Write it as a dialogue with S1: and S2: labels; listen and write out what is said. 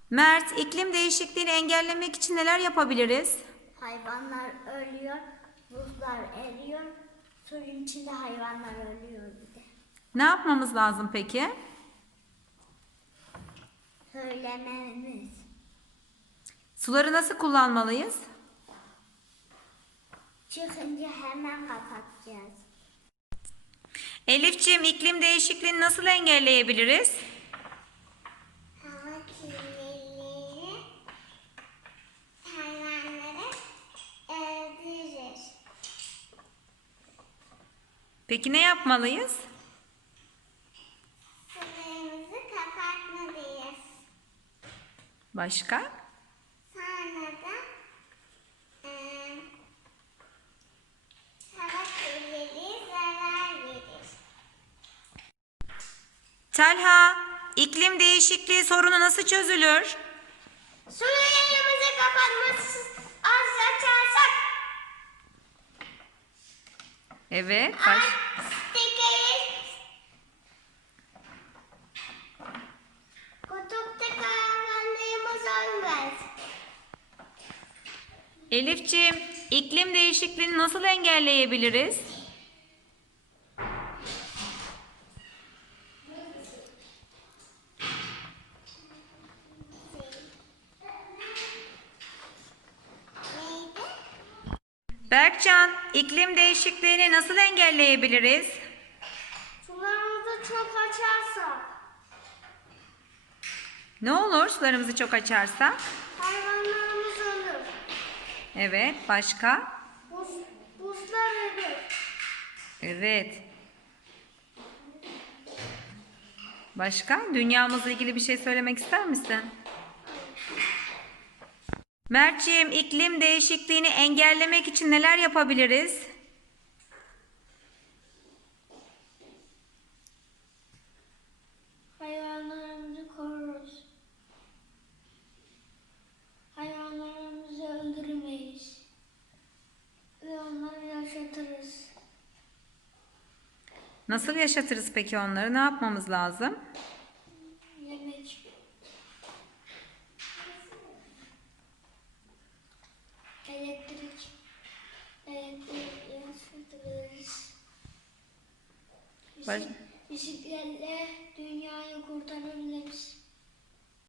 S1: Mert, iklim değişikliğini engellemek için neler yapabiliriz?
S2: Hayvanlar ölüyor, buzlar eriyor, suyun içinde hayvanlar ölüyor bir de.
S1: Ne yapmamız lazım peki?
S2: Söylememiz.
S1: Suları nasıl kullanmalıyız?
S2: Çıkınca hemen kapatacağız.
S1: Elifciğim, iklim değişikliğini nasıl engelleyebiliriz?
S2: Hava kirliliğini hayvanları öldürür.
S1: Peki ne yapmalıyız?
S2: Sularımızı kapatmalıyız.
S1: Başka?
S2: Sonra da hava kirliliği zarar verir.
S1: Talha, iklim değişikliği sorunu nasıl çözülür?
S2: Sularımızı kapatması az açarsak
S1: Evet,
S2: dikeriz. Kutupta kahramanlığımız olmaz.
S1: Elifciğim, iklim değişikliğini nasıl engelleyebiliriz?
S2: Neydi?
S1: Berkcan, iklim değişikliğini nasıl engelleyebiliriz?
S2: Sularımızı çok açarsak
S1: Ne olur sularımızı çok açarsak?
S2: hayvanlarımız ölür.
S1: Evet, başka?
S2: Buzlar ölür.
S1: Evet. Başka? Dünyamızla ilgili bir şey söylemek ister misin? Mertciğim, iklim değişikliğini engellemek için neler yapabiliriz?
S2: Hayvanlarımızı koruruz. Hayvanlarımızı öldürmeyiz. Ve onları yaşatırız.
S1: Nasıl yaşatırız peki onları? Ne yapmamız lazım?
S2: Yemek. Elektrik. Elektrik yaşatırız.
S1: Baş-
S2: Bisikletle dünyayı kurtarabiliriz.